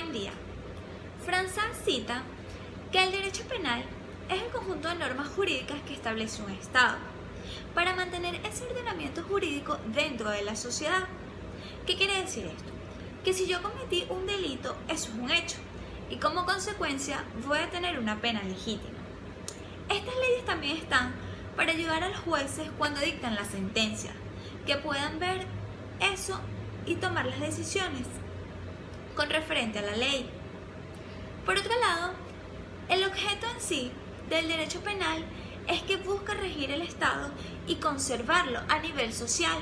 Buen día. Franzal cita que el derecho penal es el conjunto de normas jurídicas que establece un Estado para mantener ese ordenamiento jurídico dentro de la sociedad. ¿Qué quiere decir esto? Que si yo cometí un delito, eso es un hecho, y como consecuencia voy a tener una pena legítima. Estas leyes también están para ayudar a los jueces cuando dictan la sentencia, que puedan ver eso y tomar las decisiones con referente a la ley. Por otro lado, el objeto en sí del derecho penal es que busca regir el Estado y conservarlo a nivel social.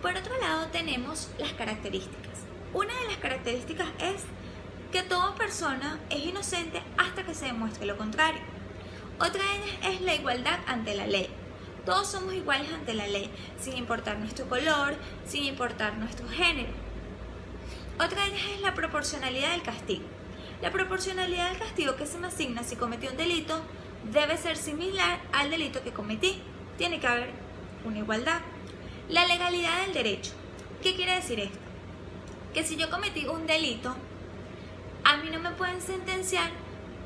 Por otro lado, tenemos las características. Una de las características es que toda persona es inocente hasta que se demuestre lo contrario. Otra de ellas es la igualdad ante la ley. Todos somos iguales ante la ley, sin importar nuestro color, sin importar nuestro género. Otra de ellas es la proporcionalidad del castigo. La proporcionalidad del castigo que se me asigna si cometí un delito debe ser similar al delito que cometí. Tiene que haber una igualdad. La legalidad del derecho. ¿Qué quiere decir esto? Que si yo cometí un delito, a mí no me pueden sentenciar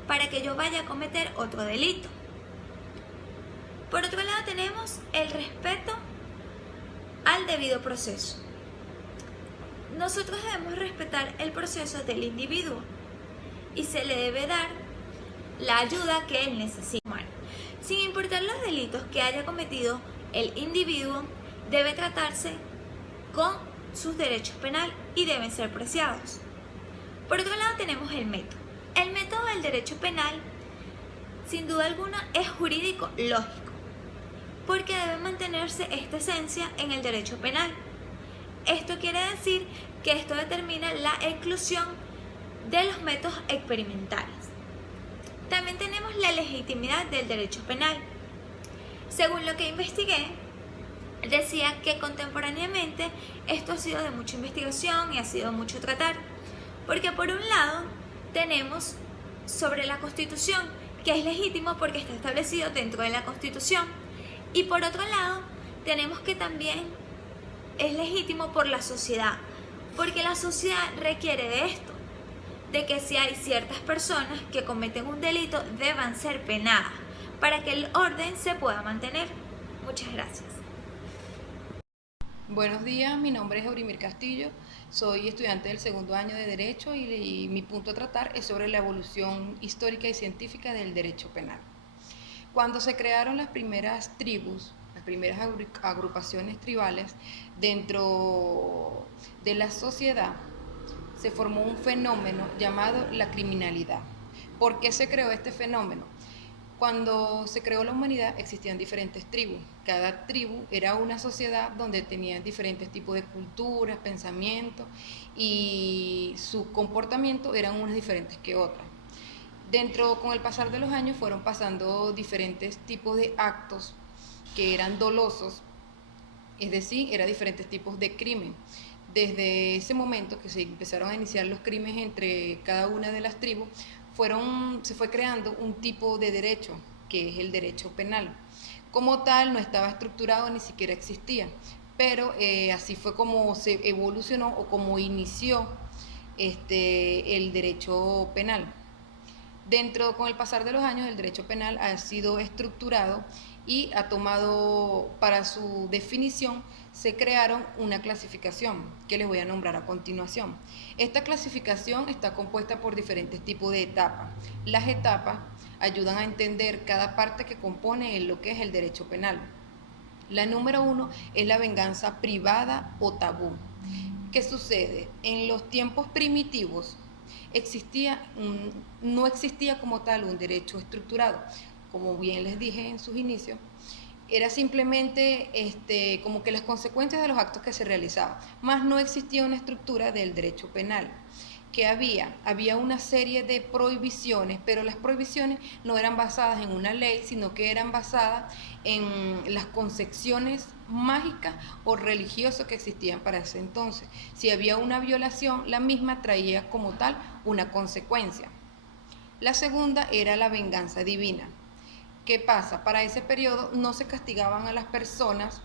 para que yo vaya a cometer otro delito. Por otro lado tenemos el respeto al debido proceso. Nosotros debemos respetar el proceso del individuo y se le debe dar la ayuda que él necesita. Bueno, sin importar los delitos que haya cometido el individuo, debe tratarse con sus derechos penales y deben ser preciados. Por otro lado tenemos el método. El método del derecho penal, sin duda alguna, es jurídico lógico, porque debe mantenerse esta esencia en el derecho penal. Esto quiere decir que esto determina la exclusión de los métodos experimentales. También tenemos la legitimidad del derecho penal. Según lo que investigué, decía que contemporáneamente esto ha sido de mucha investigación y ha sido mucho tratar, porque por un lado tenemos sobre la Constitución, que es legítimo porque está establecido dentro de la Constitución, y por otro lado tenemos que también es legítimo por la sociedad, porque la sociedad requiere de esto, de que si hay ciertas personas que cometen un delito deban ser penadas para que el orden se pueda mantener. Muchas gracias. Buenos días, mi nombre es Eurimir Castillo, soy estudiante del segundo año de Derecho y mi punto a tratar es sobre la evolución histórica y científica del derecho penal. Cuando se crearon las primeras tribus, las primeras agrupaciones tribales dentro de la sociedad, se formó un fenómeno llamado la criminalidad. ¿Por qué se creó este fenómeno? Cuando se creó la humanidad existían diferentes tribus. Cada tribu era una sociedad donde tenían diferentes tipos de culturas, pensamientos y su comportamiento eran unas diferentes que otras. Con el pasar de los años fueron pasando diferentes tipos de actos que eran dolosos, es decir, eran diferentes tipos de crimen. Desde ese momento que se empezaron a iniciar los crímenes entre cada una de las tribus, se fue creando un tipo de derecho, que es el derecho penal. Como tal, no estaba estructurado, ni siquiera existía, pero así fue como se evolucionó o como inició el derecho penal. Con el pasar de los años, el derecho penal ha sido estructurado y ha tomado, para su definición, se crearon una clasificación que les voy a nombrar a continuación. Esta clasificación está compuesta por diferentes tipos de etapas. Las etapas ayudan a entender cada parte que compone lo que es el derecho penal. La número 1 es la venganza privada o tabú. ¿Qué sucede? En los tiempos primitivos no existía como tal un derecho estructurado. Como bien les dije en sus inicios, era simplemente como que las consecuencias de los actos que se realizaban, más no existía una estructura del derecho penal. ¿Qué había? Había una serie de prohibiciones, pero las prohibiciones no eran basadas en una ley, sino que eran basadas en las concepciones mágicas o religiosas que existían para ese entonces. Si había una violación, la misma traía como tal una consecuencia. La segunda era la venganza divina. ¿Qué pasa? Para ese periodo no se castigaban a las personas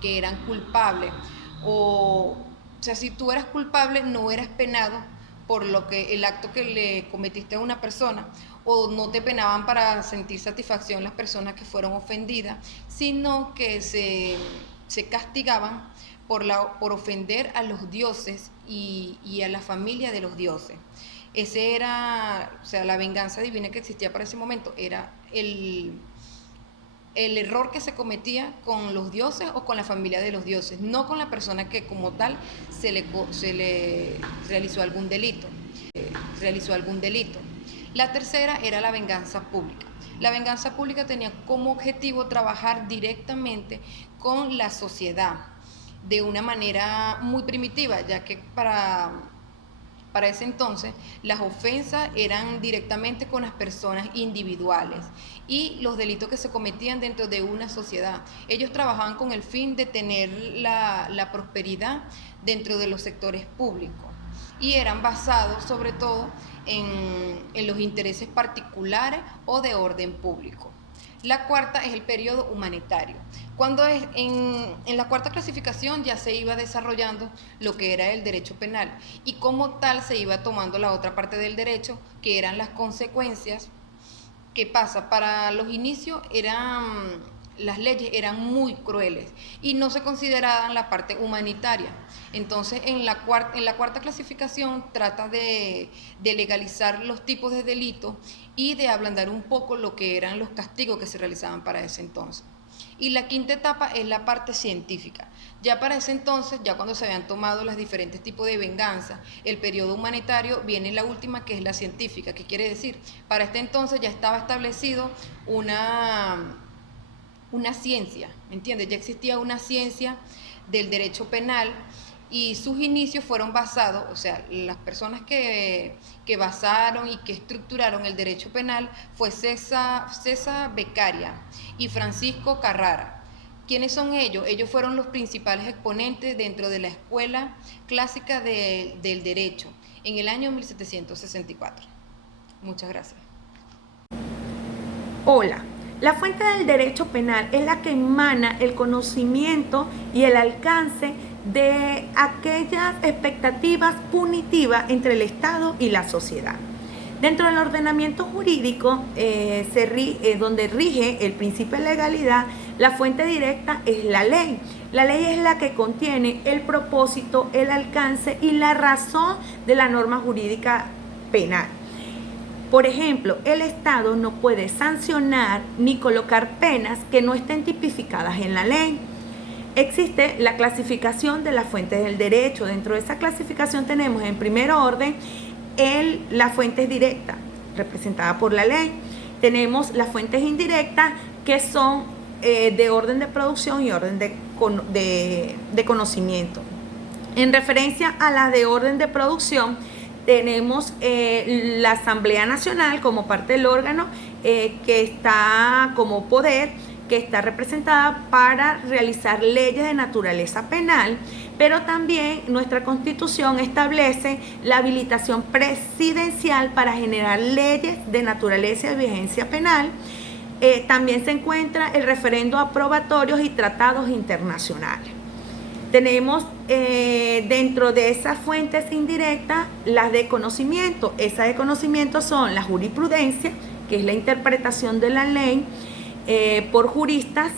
que eran culpables o o sea, si tú eras culpable, no eras penado por el acto que le cometiste a una persona, o no te penaban para sentir satisfacción las personas que fueron ofendidas, sino que se castigaban por ofender a los dioses y a la familia de los dioses. Ese era, o sea, la venganza divina que existía para ese momento, era el error que se cometía con los dioses o con la familia de los dioses, no con la persona que como tal se le realizó algún delito. La tercera era la venganza pública. La venganza pública tenía como objetivo trabajar directamente con la sociedad de una manera muy primitiva, ya que para ese entonces las ofensas eran directamente con las personas individuales y los delitos que se cometían dentro de una sociedad. Ellos trabajaban con el fin de tener la prosperidad dentro de los sectores públicos y eran basados sobre todo en los intereses particulares o de orden público. La cuarta es el periodo humanitario. Cuando en la cuarta clasificación ya se iba desarrollando lo que era el derecho penal y como tal se iba tomando la otra parte del derecho, que eran las consecuencias. ¿Qué pasa? Para los inicios las leyes eran muy crueles y no se consideraban la parte humanitaria. Entonces, en la cuarta clasificación trata de legalizar los tipos de delitos y de ablandar un poco lo que eran los castigos que se realizaban para ese entonces. Y la quinta etapa es la parte científica. Ya para ese entonces, ya cuando se habían tomado los diferentes tipos de venganza, el periodo humanitario, viene la última, que es la científica. ¿Qué quiere decir? Para este entonces ya estaba establecido una ciencia, ¿me entiendes? Ya existía una ciencia del derecho penal y sus inicios fueron basados, o sea, las personas que basaron y que estructuraron el derecho penal fue César Beccaria y Francisco Carrara. ¿Quiénes son ellos? Ellos fueron los principales exponentes dentro de la escuela clásica del derecho en el año 1764. Muchas gracias. Hola. La fuente del derecho penal es la que emana el conocimiento y el alcance de aquellas expectativas punitivas entre el Estado y la sociedad. Dentro del ordenamiento jurídico, donde rige el principio de legalidad, la fuente directa es la ley. La ley es la que contiene el propósito, el alcance y la razón de la norma jurídica penal. Por ejemplo, el Estado no puede sancionar ni colocar penas que no estén tipificadas en la ley. Existe la clasificación de las fuentes del derecho. Dentro de esa clasificación tenemos en primer orden las fuentes directas, representadas por la ley. Tenemos las fuentes indirectas, que son de orden de producción y orden de conocimiento. En referencia a las de orden de producción, tenemos la Asamblea Nacional como parte del órgano que está como poder, que está representada para realizar leyes de naturaleza penal, pero también nuestra Constitución establece la habilitación presidencial para generar leyes de naturaleza y vigencia penal. También se encuentra el referendo aprobatorios y tratados internacionales. Tenemos dentro de esas fuentes indirectas las de conocimiento. Esas de conocimiento son la jurisprudencia, que es la interpretación de la ley por juristas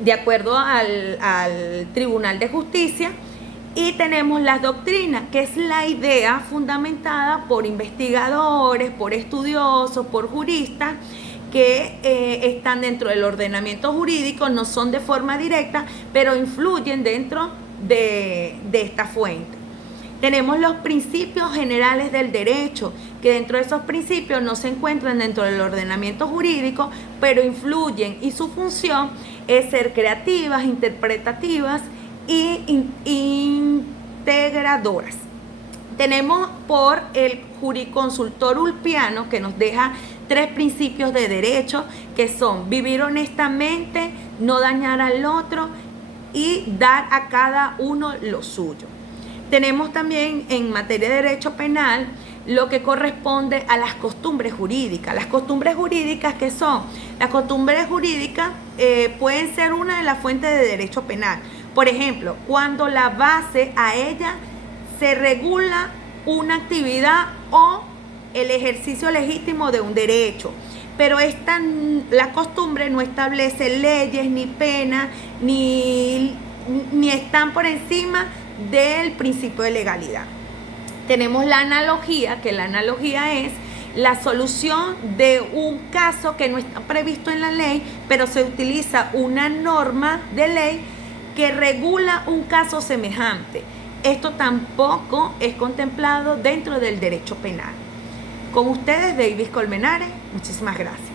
de acuerdo al Tribunal de Justicia, y tenemos las doctrinas, que es la idea fundamentada por investigadores, por estudiosos, por juristas, que están dentro del ordenamiento jurídico, no son de forma directa, pero influyen dentro de esta fuente. Tenemos los principios generales del derecho, que dentro de esos principios no se encuentran dentro del ordenamiento jurídico, pero influyen, y su función es ser creativas, interpretativas e integradoras. Tenemos por el juriconsultor Ulpiano, que nos deja 3 principios de derecho, que son vivir honestamente, no dañar al otro y dar a cada uno lo suyo. Tenemos también en materia de derecho penal lo que corresponde a las costumbres jurídicas. Las costumbres jurídicas, ¿qué son? Las costumbres jurídicas pueden ser una de las fuentes de derecho penal. Por ejemplo, cuando la base a ella se regula una actividad o el ejercicio legítimo de un derecho. Pero la costumbre no establece leyes ni penas, ni están por encima del principio de legalidad. Tenemos la analogía, que la analogía es la solución de un caso que no está previsto en la ley, pero se utiliza una norma de ley que regula un caso semejante. Esto tampoco es contemplado dentro del derecho penal. Con ustedes, Davis Colmenares, muchísimas gracias.